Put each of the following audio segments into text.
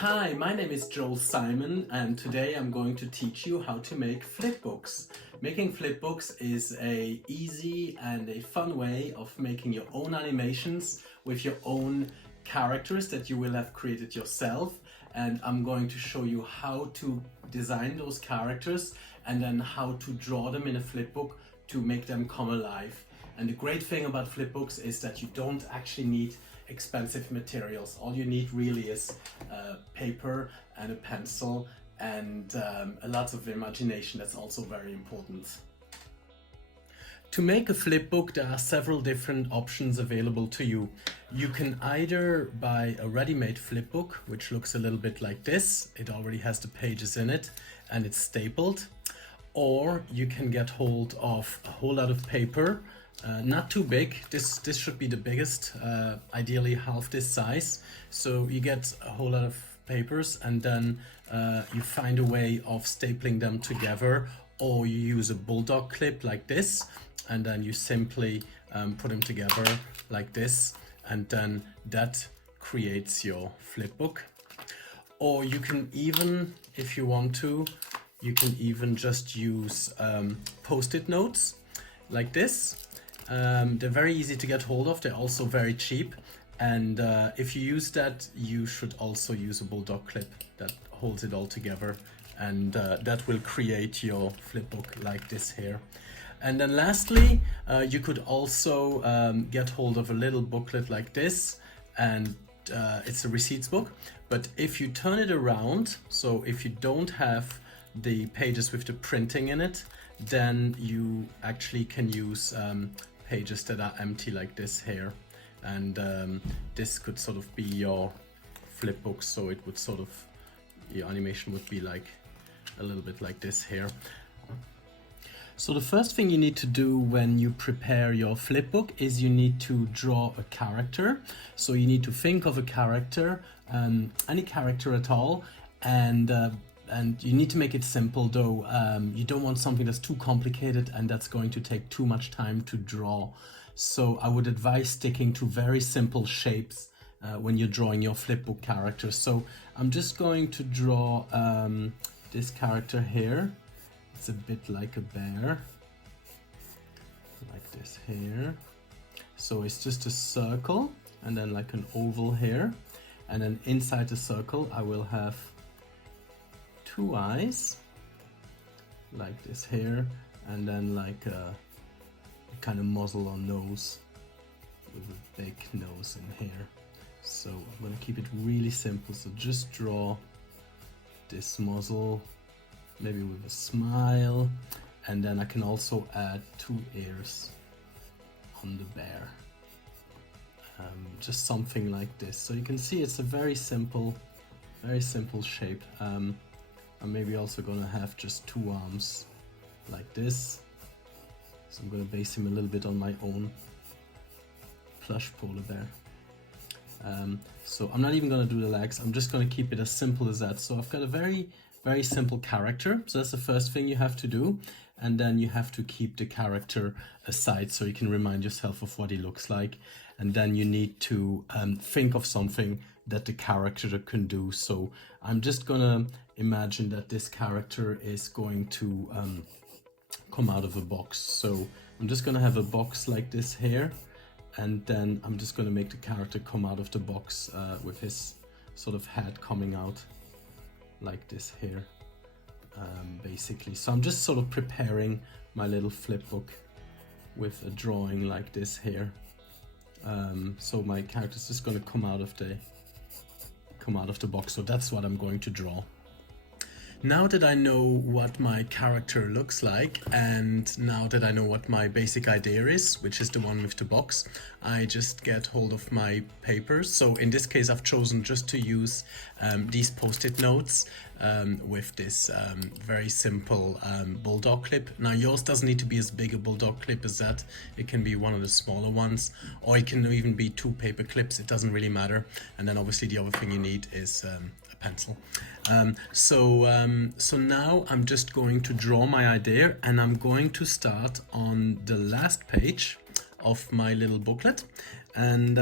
Hi, my name is Joel Simon and today I'm going to teach you how to make flipbooks. Making flipbooks is a easy and a fun way of making your own animations with your own characters that you will have created yourself, and I'm going to show you how to design those characters and then how to draw them in a flipbook to make them come alive. And the great thing about flipbooks is that you don't actually need expensive materials. All you need really is paper and a pencil and a lot of imagination. That's also very important. To make a flipbook, there are several different options available to you. You can either buy a ready-made flipbook, which looks a little bit like this. It already has the pages in it and it's stapled. Or you can get hold of a whole lot of paper. Not too big. This should be the biggest, ideally half this size. So you get a whole lot of papers and then you find a way of stapling them together, or you use a bulldog clip like this and then you simply put them together like this, and then that creates your flipbook. Or you can even, if you want to, you can even just use post-it notes like this. They're very easy to get hold of. They're also very cheap. And if you use that, you should also use a bulldog clip that holds it all together. And that will create your flipbook like this here. And then lastly, you could also get hold of a little booklet like this, and it's a receipts book. But if you turn it around, so if you don't have the pages with the printing in it, then you actually can use pages that are empty like this here. And this could sort of be your flipbook, so it would sort of, your animation would be like a little bit like this here. So the first thing you need to do when you prepare your flipbook is you need to draw a character. So you need to think of a character, any character at all, and you need to make it simple though. You don't want something that's too complicated and that's going to take too much time to draw. So I would advise sticking to very simple shapes when you're drawing your flipbook characters. So I'm just going to draw this character here. It's a bit like a bear, like this here. So it's just a circle and then like an oval here. And then inside the circle I will have two eyes like this here, and then like a kind of muzzle or nose with a big nose in here. So I'm going to keep it really simple. So just draw this muzzle, maybe with a smile, and then I can also add two ears on the bear. Just something like this. So you can see it's a very simple shape. I'm maybe also gonna have just two arms like this. So I'm gonna base him a little bit on my own plush polar bear. So I'm not even gonna do the legs. I'm just gonna keep it as simple as that. So I've got a very simple character. So that's the first thing you have to do. And then you have to keep the character aside so you can remind yourself of what he looks like. And then you need to think of something that the character can do. So I'm just gonna imagine that this character is going to come out of a box. So I'm just gonna have a box like this here, and then I'm just gonna make the character come out of the box with his sort of head coming out like this here, basically. So I'm just sort of preparing my little flipbook with a drawing like this here. So my character's just going to come out of the box. So that's what I'm going to draw. Now that I know what my character looks like, and now that I know what my basic idea is, which is the one with the box, I just get hold of my papers. So in this case, I've chosen just to use these post-it notes with this very simple bulldog clip. Now yours doesn't need to be as big a bulldog clip as that. It can be one of the smaller ones, or it can even be two paper clips. It doesn't really matter. And then obviously the other thing you need is a pencil. So now I'm just going to draw my idea, and I'm going to start on the last page of my little booklet. And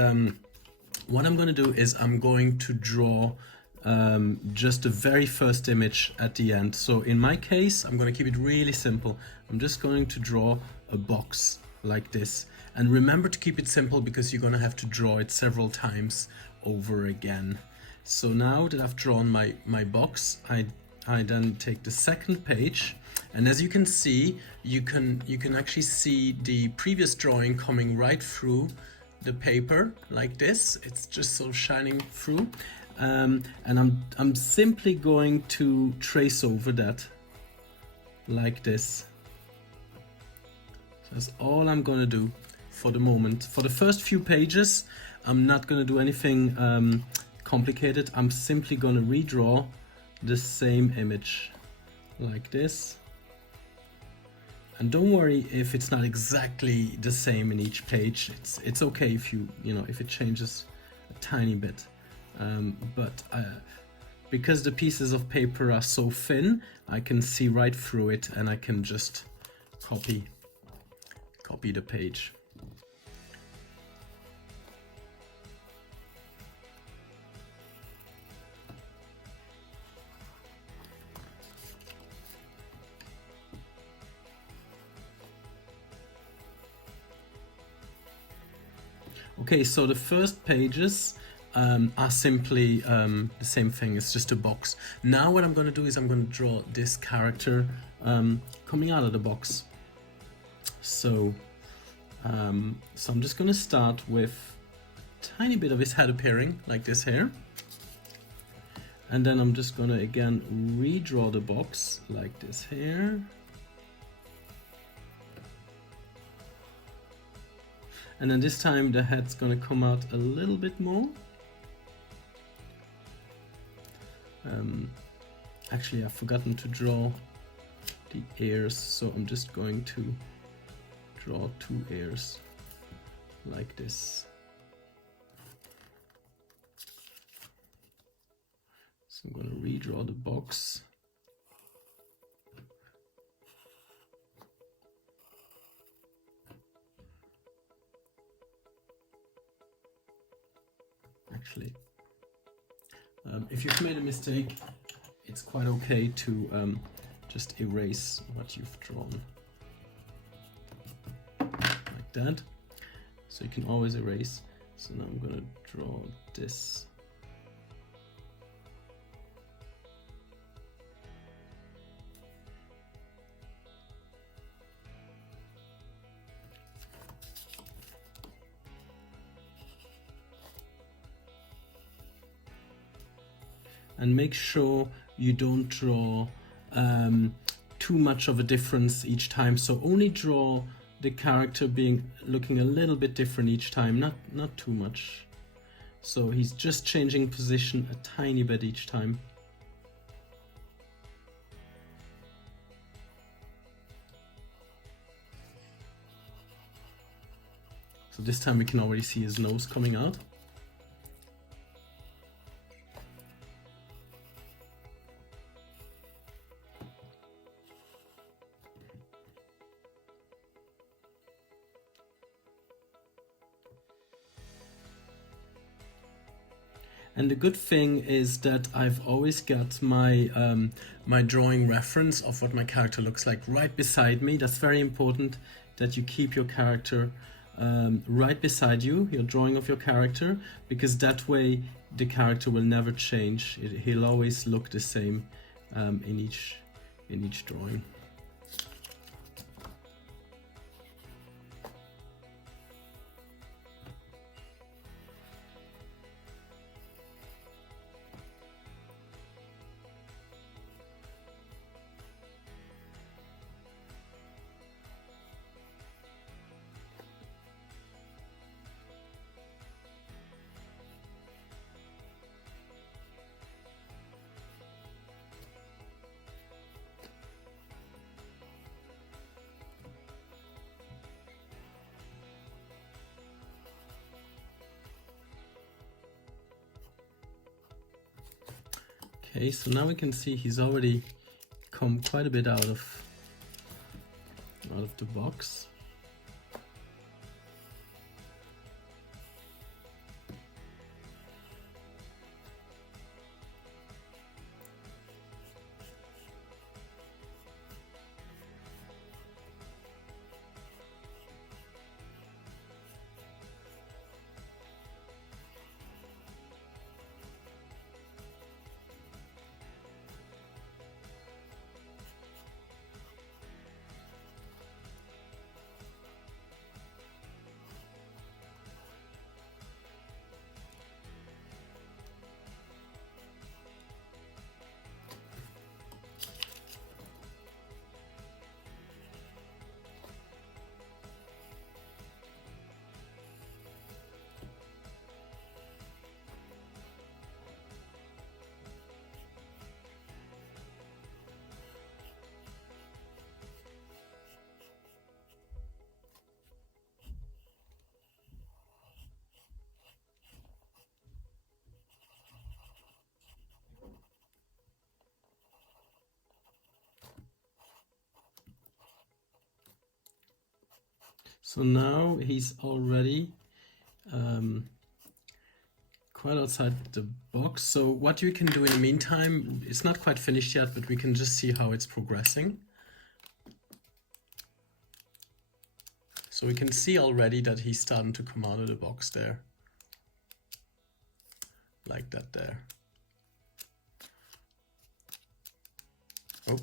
what I'm going to do is I'm going to draw just the very first image at the end. So in my case, I'm going to keep it really simple. I'm just going to draw a box like this. And remember to keep it simple because you're going to have to draw it several times over again. So now that I've drawn my box, I then take the second page, and as you can see, you can actually see the previous drawing coming right through the paper like this. It's just sort of shining through, and I'm simply going to trace over that like this. So that's all I'm gonna do for the moment. For the first few pages, I'm not gonna do anything complicated. I'm simply gonna redraw the same image like this. And don't worry if it's not exactly the same in each page. It's okay if you know, if it changes a tiny bit. But because the pieces of paper are so thin, I can see right through it, and I can just copy the page. Okay, so the first pages are simply the same thing. It's just a box. Now what I'm going to do is I'm going to draw this character coming out of the box. So I'm just going to start with a tiny bit of his head appearing like this here. And then I'm just going to again redraw the box like this here. And then this time the head's gonna come out a little bit more. Actually, I've forgotten to draw the ears, so I'm just going to draw 2 ears like this. So I'm gonna redraw the box. Actually, if you've made a mistake, it's quite okay to just erase what you've drawn like that. So you can always erase. So now I'm gonna draw this. And make sure you don't draw too much of a difference each time. So only draw the character looking a little bit different each time, not too much. So he's just changing position a tiny bit each time. So this time we can already see his nose coming out. And the good thing is that I've always got my my drawing reference of what my character looks like right beside me. That's very important, that you keep your character right beside you, your drawing of your character, because that way the character will never change. He'll always look the same in each drawing. Okay, so now we can see he's already come quite a bit out of the box. So now he's already quite outside the box. So what you can do in the meantime, it's not quite finished yet, but we can just see how it's progressing. So we can see already that he's starting to come out of the box there. Like that there. Oh.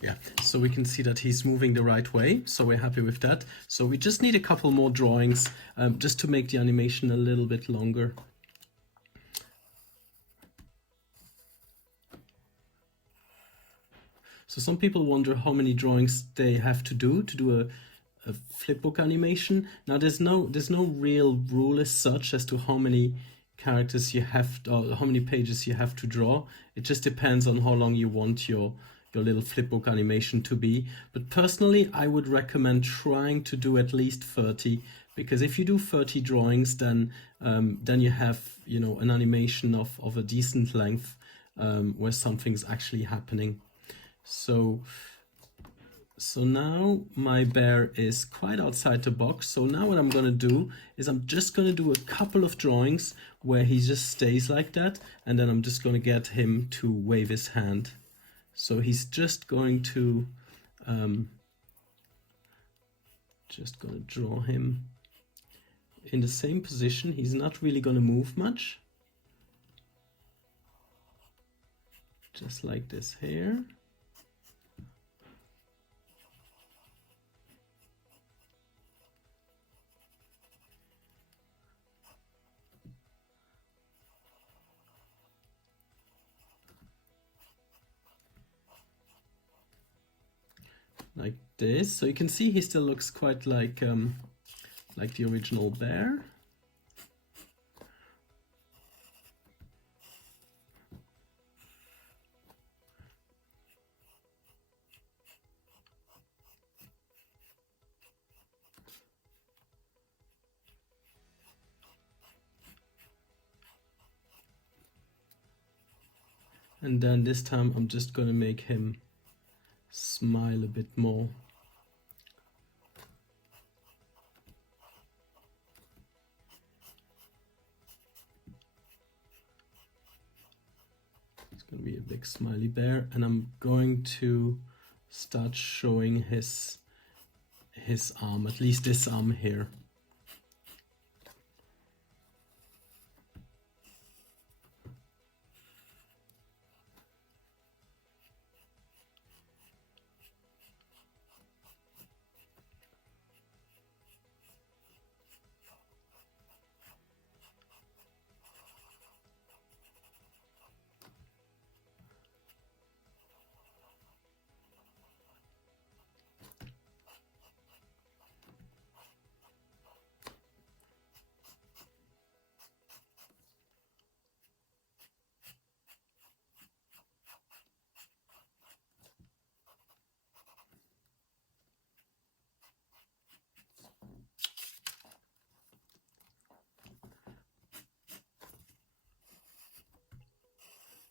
Yeah, so we can see that he's moving the right way, so we're happy with that. So we just need a couple more drawings just to make the animation a little bit longer. So some people wonder how many drawings they have to do a flipbook animation. Now there's no real rule as such as to how many characters you have or how many pages you have to draw. It just depends on how long you want your little flipbook animation to be. But personally, I would recommend trying to do at least 30, because if you do 30 drawings, then you have, you know, an animation of a decent length where something's actually happening. So now my bear is quite outside the box. So now what I'm going to do is I'm just going to do a couple of drawings where he just stays like that, and then I'm just going to get him to wave his hand. So he's just going to draw him in the same position. He's not really going to move much. Just like this here. Like this. So you can see he still looks quite like the original bear. And then this time I'm just going to make him smile a bit more. It's going to be a big smiley bear, and I'm going to start showing his arm, at least this arm here.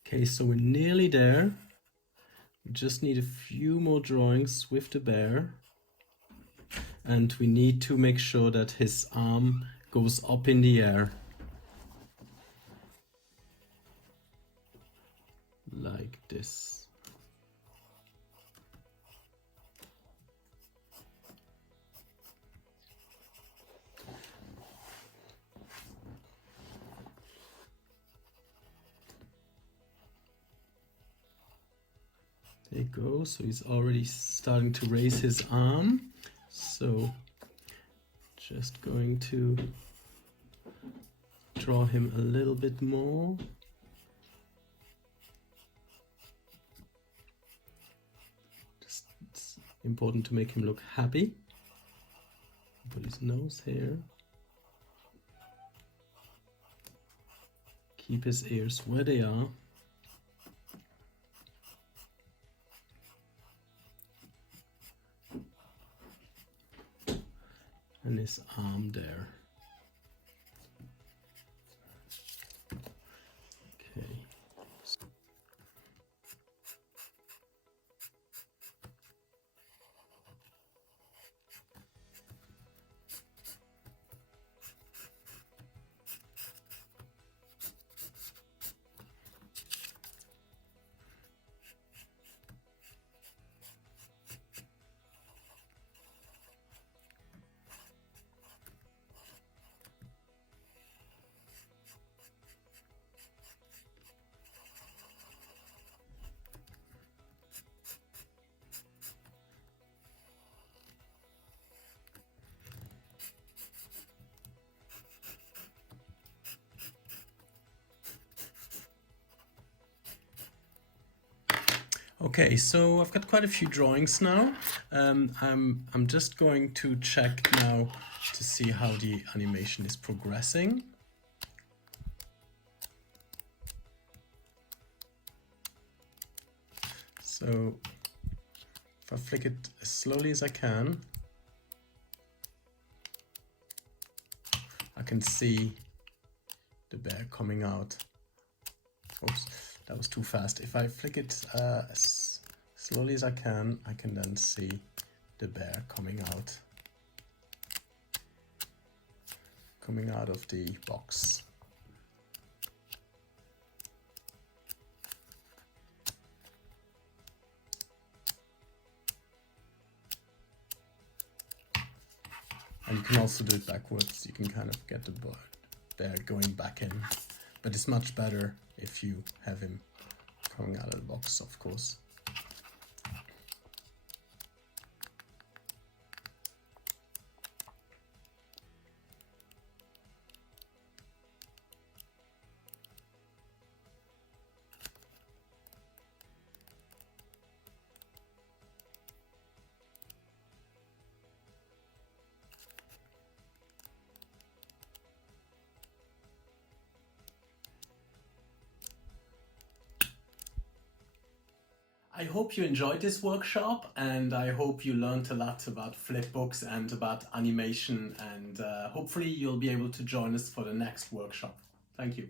Okay, so we're nearly there. We just need a few more drawings with the bear. And we need to make sure that his arm goes up in the air. Like this. There you go. So he's already starting to raise his arm. So just going to draw him a little bit more. Just, it's important to make him look happy. Put his nose here. Keep his ears where they are. And his arm there. Okay. Okay, so I've got quite a few drawings now. I'm just going to check now to see how the animation is progressing. So if I flick it as slowly as I can see the bear coming out. Oops, that was too fast. If I flick it as slowly as I can then see the bear coming out of the box. And you can also do it backwards. You can kind of get the bear going back in. But it's much better if you have him coming out of the box, of course. I hope you enjoyed this workshop, and I hope you learned a lot about flipbooks and about animation, and hopefully you'll be able to join us for the next workshop. Thank you.